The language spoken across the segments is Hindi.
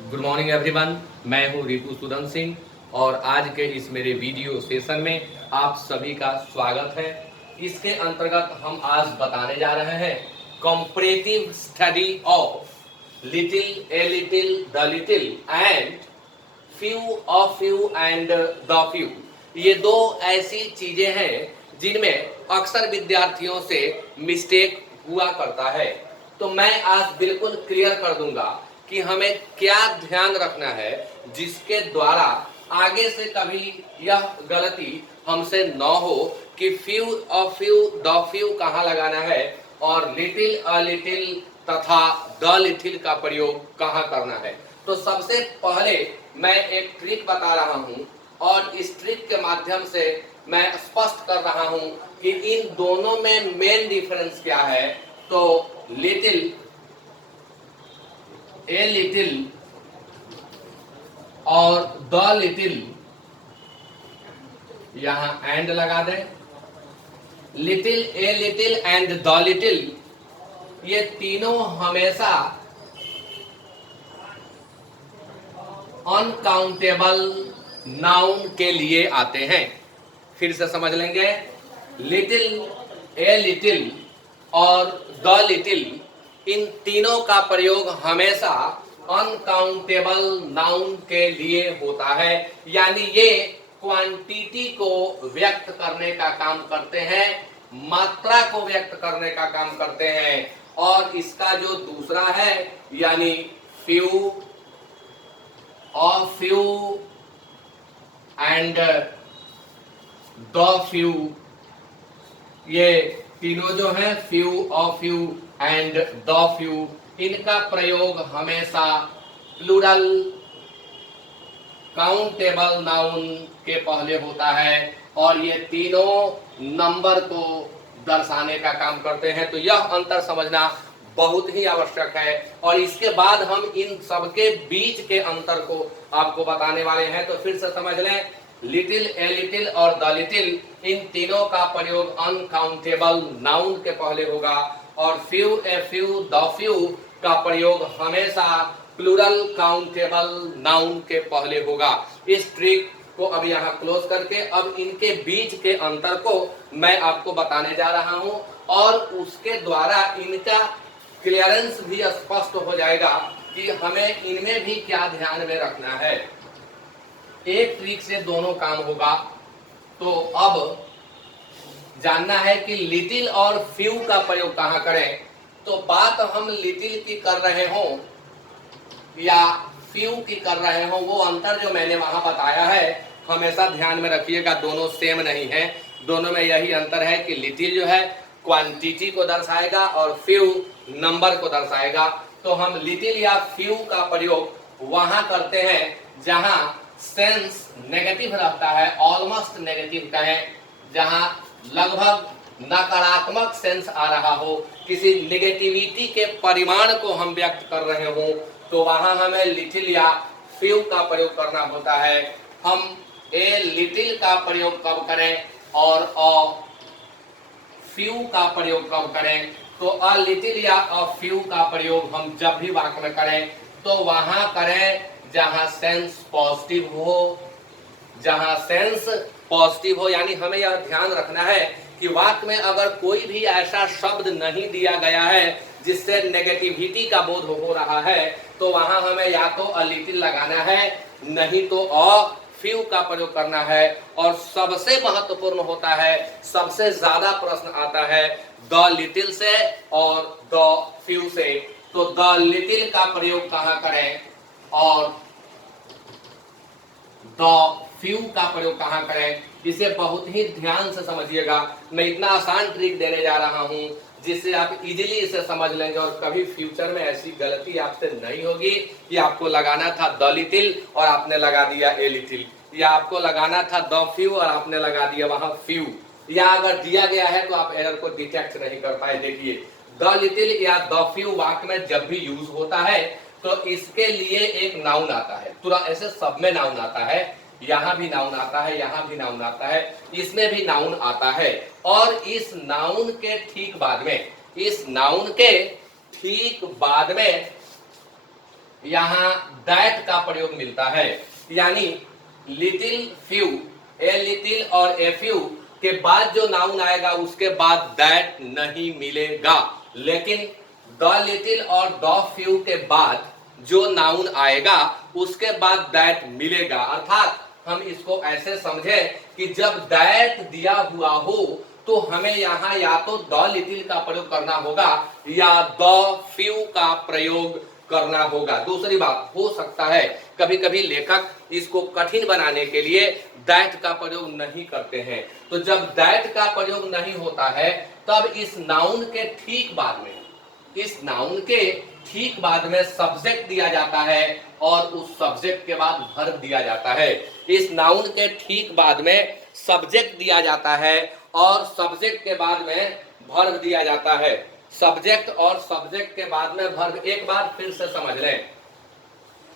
Good morning everyone. मैं हूं रितु सुदन सिंह और आज के इस मेरे वीडियो सेशन में आप सभी का स्वागत है। इसके अंतर्गत हम आज बताने जा रहे हैं comparative study of little, a little, the little and few, a few and the few. ये दो ऐसी चीजें हैं जिनमें अक्सर विद्यार्थियों से मिस्टेक हुआ करता है। तो मैं आज बिल्कुल क्लियर कर दूंगा कि हमें क्या ध्यान रखना है जिसके द्वारा आगे से कभी यह गलती हमसे न हो कि few, a few, the few कहाँ लगाना है और लिटिल, अ लिटिल तथा द लिटिल का प्रयोग कहाँ करना है। तो सबसे पहले मैं एक ट्रिक बता रहा हूं और इस ट्रिक के माध्यम से मैं स्पष्ट कर रहा हूं कि इन दोनों में मेन डिफरेंस क्या है। तो लिटिल, ए लिटिल और द लिटिल, यहां एंड लगा दें। Little, a little and the little, ये तीनों हमेशा अनकाउंटेबल नाउन के लिए आते हैं। फिर से समझ लेंगे, लिटिल, ए लिटिल और द लिटिल, इन तीनों का प्रयोग हमेशा अनकाउंटेबल नाउन के लिए होता है, यानी ये क्वांटिटी को व्यक्त करने का काम करते हैं, मात्रा को व्यक्त करने का काम करते हैं। और इसका जो दूसरा है यानी few, a few and the few, ये तीनों जो है few, a few and the few, इनका प्रयोग हमेशा प्लूरल काउंटेबल नाउन के पहले होता है और ये तीनों नंबर को दर्शाने का काम करते हैं। तो यह अंतर समझना बहुत ही आवश्यक है और इसके बाद हम इन सबके बीच के अंतर को आपको बताने वाले हैं। तो फिर से समझ लें, लिटिल, ए लिटिल और द लिटिल, इन तीनों का प्रयोग अनकाउंटेबल नाउन के पहले होगा और few, a few, the few का प्रयोग हमेशा प्लूरल काउंटेबल नाउन के पहले होगा। इस ट्रिक को अब यहाँ क्लोज करके अब इनके बीच के अंतर को मैं आपको बताने जा रहा हूं और उसके द्वारा इनका क्लियरेंस भी स्पष्ट हो जाएगा कि हमें इनमें भी क्या ध्यान में रखना है। एक ट्रिक से दोनों काम होगा। तो अब जानना है कि लिटिल और फ्यू का प्रयोग कहां करें। तो बात हम लिटिल की कर रहे हो या फ्यू की कर रहे हो, वो अंतर जो मैंने वहां बताया है हमेशा ध्यान में रखिएगा, दोनों सेम नहीं है। दोनों में यही अंतर है कि लिटिल जो है क्वांटिटी को दर्शाएगा और फ्यू नंबर को दर्शाएगा। तो हम लिटिल या फ्यू का प्रयोग वहां करते हैं जहां सेंस नेगेटिव रहता है, ऑलमोस्ट नेगेटिव कहें, जहां लगभग नकारात्मक सेंस आ रहा हो, किसी नेगेटिविटी के परिमाण को हम व्यक्त कर रहे हो, तो वहां हमें लिटिल या फ्यू का प्रयोग करना होता है। हम ए लिटिल का प्रयोग कब करें और अ फ्यू का प्रयोग कब करें। तो अ लिटिल या अ फ्यू का प्रयोग हम जब भी वाक्य में करें तो वहां करें जहां सेंस पॉजिटिव हो, जहां सेंस पॉजिटिव हो। यानी हमें यह ध्यान रखना है कि वाक्य में अगर कोई भी ऐसा शब्द नहीं दिया गया है जिससे नेगेटिविटी का बोध हो रहा है तो वहां हमें या तो अ लिटिल लगाना है, नहीं तो अ फ्यू का प्रयोग करना है। और सबसे महत्वपूर्ण होता है, सबसे ज्यादा प्रश्न आता है द लिटिल से और द फ्यू से। तो द लिटिल का प्रयोग कहां करें और द फ्यू का प्रयोग कहां करें, इसे बहुत ही ध्यान से समझिएगा। मैं इतना आसान ट्रिक देने जा रहा हूं जिससे आप इजीली इसे समझ लेंगे और कभी फ्यूचर में ऐसी गलती आपसे नहीं होगी कि आपको लगाना था द लिटिल और आपने लगा दिया ए लिटिल, या आपको लगाना था द फ्यू और आपने लगा दिया वहां फ्यू, या अगर दिया गया है तो आप एरर को डिटेक्ट नहीं कर पाए। देखिए, द लिटिल या द फ्यू वाक्य में जब भी यूज होता है तो इसके लिए एक नाउन आता है, तुरंत ऐसे सब में नाउन आता है, यहाँ भी नाउन आता है, यहाँ भी नाउन आता है, इसमें भी नाउन आता है। और इस नाउन के ठीक बाद में, इस नाउन के ठीक बाद में यहाँ दैट का प्रयोग मिलता है, यानी लिटिल फ्यू, ए लिटिल और ए फ्यू के बाद जो नाउन आएगा उसके बाद दैट नहीं मिलेगा, लेकिन द लिटिल और द फ्यू के बाद जो नाउन आएगा उसके बाद दैट मिलेगा। अर्थात हम इसको ऐसे समझे कि जब दैट दिया हुआ हो तो हमें यहाँ या तो द लिटिल का प्रयोग करना होगा या द फ्यू का प्रयोग करना होगा। दूसरी बात, हो सकता है कभी कभी लेखक इसको कठिन बनाने के लिए दैट का प्रयोग नहीं करते हैं, तो जब दैट का प्रयोग नहीं होता है तब इस नाउन के ठीक बाद में, इस नाउन के ठीक बाद में सब्जेक्ट दिया जाता है और उस सब्जेक्ट के बाद वर्ब दिया जाता है। इस नाउन के ठीक बाद में सब्जेक्ट दिया जाता है और सब्जेक्ट के बाद में वर्ब दिया जाता है। सब्जेक्ट और सब्जेक्ट के बाद में वर्ब, एक बार फिर से समझ लें,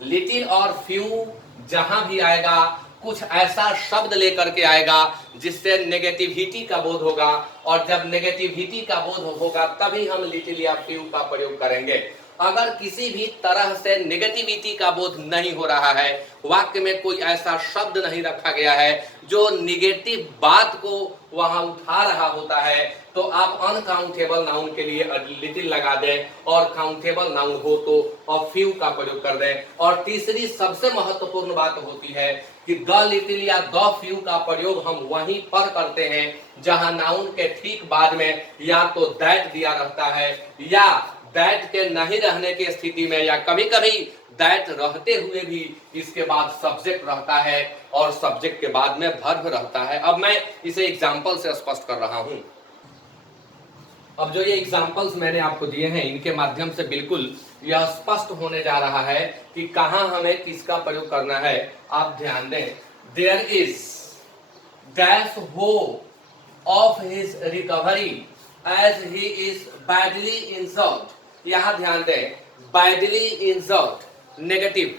लिटिल और फ्यू जहां भी आएगा कुछ ऐसा शब्द लेकर के आएगा जिससे नेगेटिविटी का बोध होगा, और जब नेगेटिविटी का बोध होगा तभी हम लिटिल या फ्यू का प्रयोग करेंगे। अगर किसी भी तरह से नेगेटिविटी का बोध नहीं हो रहा है, वाक्य में कोई ऐसा शब्द नहीं रखा गया है जो निगेटिव बात को वहां उठा रहा होता है, तो आप अनकाउंटेबल नाउन के लिए लिटिल लगा दें और काउंटेबल नाउन हो तो और फ्यू का प्रयोग कर दें। और तीसरी सबसे महत्वपूर्ण बात होती है कि द लिटिल या द फ्यू का प्रयोग हम वहीं पर करते हैं जहां नाउन के ठीक बाद में या तो दैट दिया रहता है या दैट के नहीं रहने की स्थिति में या कभी कभी दैट रहते हुए भी इसके बाद सब्जेक्ट रहता है और सब्जेक्ट के बाद में वर्ब रहता है। अब मैं इसे एग्जांपल से स्पष्ट कर रहा हूं। अब जो ये एग्जांपल्स मैंने आपको दिए हैं इनके माध्यम से बिल्कुल यह स्पष्ट होने जा रहा है कि कहां हमें किसका प्रयोग करना है। आप ध्यान दें, there is dash hope of his recovery as he is badly injured. यहां ध्यान दें, बैडली इंजर्ड नेगेटिव,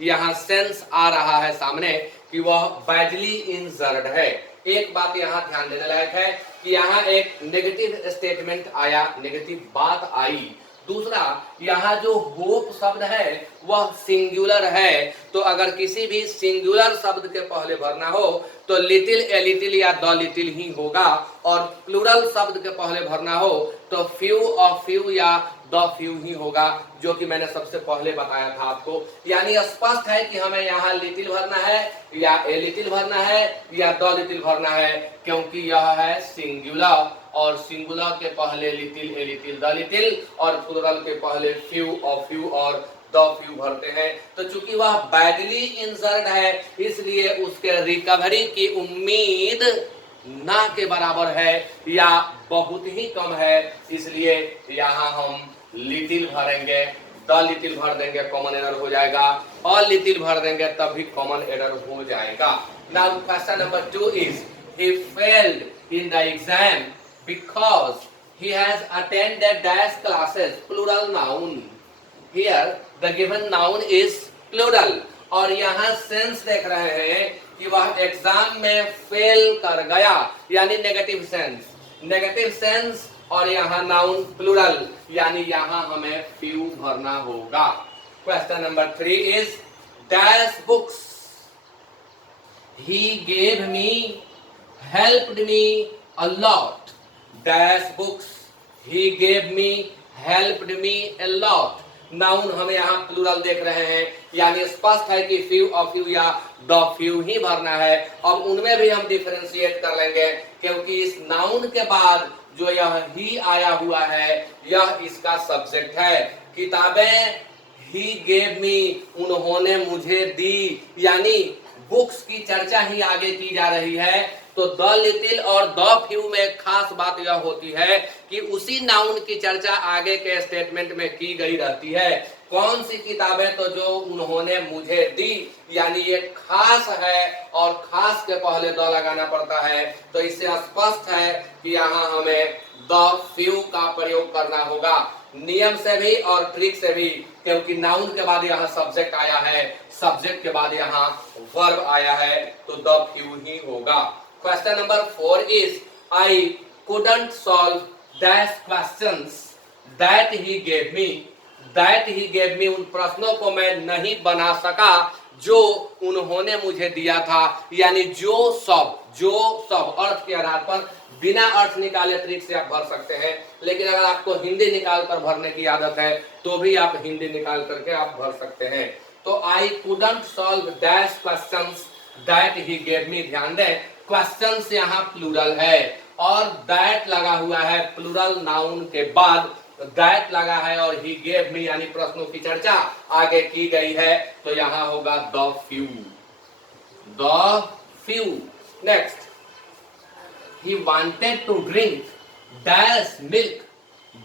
यहां सेंस आ रहा है सामने कि वह बैडली इंजर्ड है। एक बात यहां ध्यान देने लायक है कि यहां एक नेगेटिव स्टेटमेंट आया, नेगेटिव बात आई। दूसरा, यहाँ जो होप शब्द है वह सिंगुलर है, तो अगर किसी भी सिंगुलर शब्द के पहले भरना हो तो लिटिल ए लिटिल या द लिटिल ही होगा, और प्लूरल शब्द के पहले भरना हो तो फ्यू और फ्यू या द फ्यू ही होगा, जो कि मैंने सबसे पहले बताया था आपको। यानी स्पष्ट है कि हमें यहाँ लिटिल भरना है या ए लिटिल भरना है या द लिटिल भरना है, क्योंकि यह है सिंगुलर और सिंगुलर के पहले little a little the little और प्लूरल के पहले फ्यू और द फ्यू भरते हैं। तो चूंकि वह बैडली इंजर्ड है इसलिए उसके रिकवरी की उम्मीद ना के बराबर है या बहुत ही कम है, इसलिए यहाँ हम लिटिल भरेंगे, द लिटिल भर देंगे कॉमन एरर हो जाएगा, और लिटिल भर देंगे तब भी कॉमन एरर हो जाएगा। Now question number 2 is he failed in the exam because he has attended dash classes, plural noun. Here the given noun is plural, और यहाँ सेंस देख रहे हैं कि वह एग्जाम में फेल कर गया, यानी नेगेटिव सेंस, नेगेटिव सेंस, और यहाँ नाउन प्लूरल, यानी यहाँ हमें फ्यू भरना होगा। Question number 3 is dash books he gave me helped me a lot, dash books he gave me helped me a lot। Noun हम यहाँ प्लूरल देख रहे हैं, यानी स्पष्ट है कि फ्यू और फ्यू या द फ्यू ही भरना है। अब उनमें भी हम डिफरेंशिएट कर लेंगे, क्योंकि इस नाउन के बाद जो यह ही आया हुआ है यह इसका सब्जेक्ट है। किताबें ही गेव मी, उन्होंने मुझे दी, यानी बुक्स की चर्चा ही आगे की जा रही है। तो द लिटिल और द फ्यू में खास बात यह होती है कि उसी नाउन की चर्चा आगे के स्टेटमेंट में की गई रहती है। कौन सी किताबें, तो जो उन्होंने मुझे दी, यानी ये खास है और खास के पहले द लगाना पड़ता है। तो इससे स्पष्ट है कि यहाँ हमें द फ्यू का प्रयोग करना होगा, नियम से भी और ट्रिक से भी, क्योंकि नाउन के बाद यहाँ सब्जेक्ट आया है, सब्जेक्ट के बाद यहाँ वर्ब आया है, तो द फ्यू ही होगा। Question number 4 is I couldn't solve dash questions that he gave me, that he gave me, उन प्रश्नों को मैं नहीं बना सका जो उन्होंने मुझे दिया था। यानी जो सब अर्थ के आधार पर बिना अर्थ निकाले ट्रिक से आप भर सकते हैं, लेकिन अगर आपको हिंदी निकाल कर भरने की आदत है तो भी आप हिंदी निकाल करके आप भर सकते हैं। तो I couldn't solve dash questions that he gave me, ध्यान दें क्वेश्चंस यहाँ प्लूरल है और दैट लगा हुआ है प्लूरल नाउन के बाद, दैट लगा है और ही गेव मी यानी प्रश्नों की चर्चा आगे की गई है, तो यहां होगा the few. Next, he wanted to drink dash milk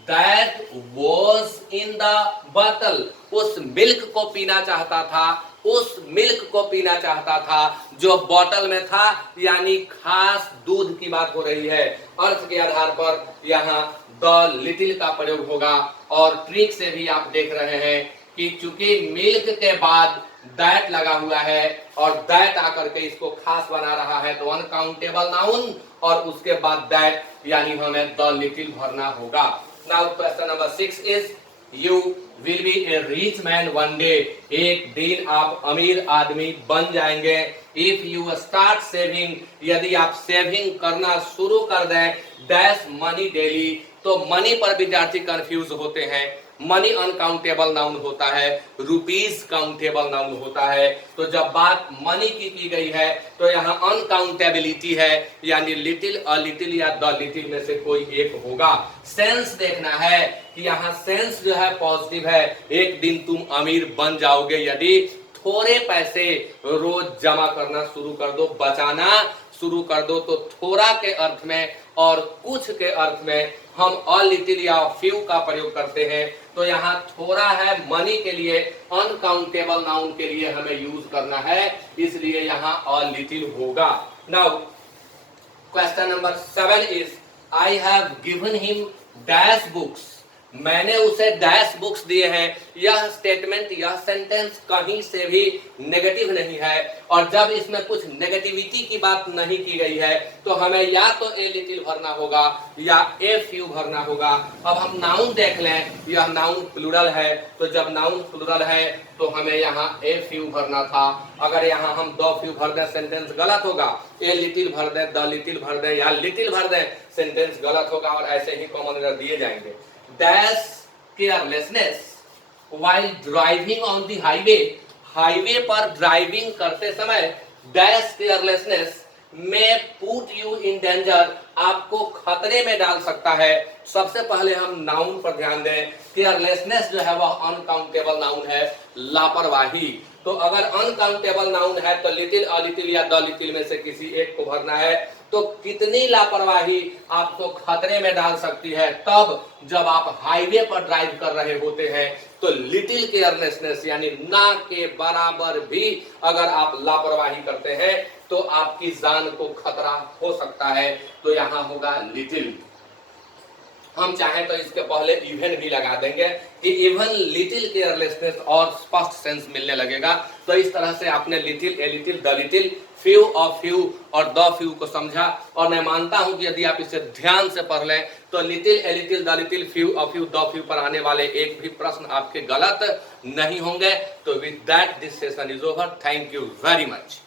that was in the bottle, उस मिल्क को पीना चाहता था, उस मिल्क को पीना चाहता था जो बोतल में था, यानी खास दूध की बात हो रही है। अर्थ के आधार पर यहाँ द लिटिल का प्रयोग होगा और ट्रिक से भी आप देख रहे हैं कि चूंकि मिल्क के बाद दैट लगा हुआ है और दैट आकर के इसको खास बना रहा है, तो अनकाउंटेबल नाउन और उसके बाद दैट यानी हमें द लिटिल भरना होगा। Now question number 6 is you will be A rich man one day, एक दिन आप अमीर आदमी बन जाएंगे। इफ यू स्टार्ट सेविंग, यदि आप सेविंग करना शुरू कर दें डैश मनी डेली, तो मनी पर विद्यार्थी कंफ्यूज होते हैं। मनी अनकाउंटेबल नाउन होता है, रुपीज काउंटेबल नाउन होता है। तो जब बात मनी की गई है तो यहाँ अनकाउंटेबिलिटी है, यानी लिटिल, अ लिटिल या द लिटिल में से कोई एक होगा। सेंस देखना है कि यहाँ सेंस जो है पॉजिटिव है, एक दिन तुम अमीर बन जाओगे यदि थोड़े पैसे रोज जमा करना शुरू कर दो, बचाना शुरू कर दो। तो थोड़ा के अर्थ में और कुछ के अर्थ में हम अ लिटिल या फ्यू का प्रयोग करते हैं। तो यहाँ थोड़ा है मनी के लिए, अनकाउंटेबल नाउन के लिए हमें यूज करना है, इसलिए यहाँ अ लिटिल होगा। Now question number 7 is I have given him dash books, मैंने उसे डैश बुक्स दिए हैं। यह स्टेटमेंट, यह सेंटेंस कहीं से भी नेगेटिव नहीं है, और जब इसमें कुछ नेगेटिविटी की बात नहीं की गई है तो हमें या तो ए लिटिल भरना होगा या ए फ्यू भरना होगा। अब हम नाउन देख लें, यह नाउन प्लूरल है, तो जब नाउन प्लूरल है तो हमें यहाँ ए फ्यू भरना था। अगर यहाँ हम द फ्यू भर दें सेंटेंस गलत होगा, ए लिटिल भर दें, द लिटिल भर दें या लिटिल भर दें सेंटेंस गलत होगा, और ऐसे ही कॉमन एरर दिए जाएंगे। Dash carelessness while driving on the highway, highway पर ड्राइविंग करते समय डैश केयरलेसनेस में पुट यू इन डेंजर, आपको खतरे में डाल सकता है। सबसे पहले हम नाउन पर ध्यान दें। केयरलेसनेस जो है वह अनकाउंटेबल नाउन है, लापरवाही। तो अगर अनकाउंटेबल नाउन है तो लिटिल, अ लिटिल या द लिटिल में से किसी एक को भरना है। तो कितनी लापरवाही आपको खतरे में डाल सकती है? तब जब आप हाईवे पर ड्राइव कर रहे होते हैं तो लिटिल केयरलेसनेस यानी ना के बराबर भी अगर आप लापरवाही करते हैं तो आपकी जान को खतरा हो सकता है। तो यहां होगा लिटिल। हम चाहें तो इसके पहले इवन भी लगा देंगे कि इवन लिटिल केयरलेसनेस और स्पष्ट सेंस मिलने लगेगा। तो इस तरह से आपने little, a little, the little, few और फ्यू और द फ्यू को समझा। और मैं मानता हूं कि यदि आप इसे ध्यान से पढ़ लें तो little, a little, the little, few और फ्यू, द फ्यू पर आने वाले एक भी प्रश्न आपके गलत नहीं होंगे। तो with that this session is over. Thank you very much.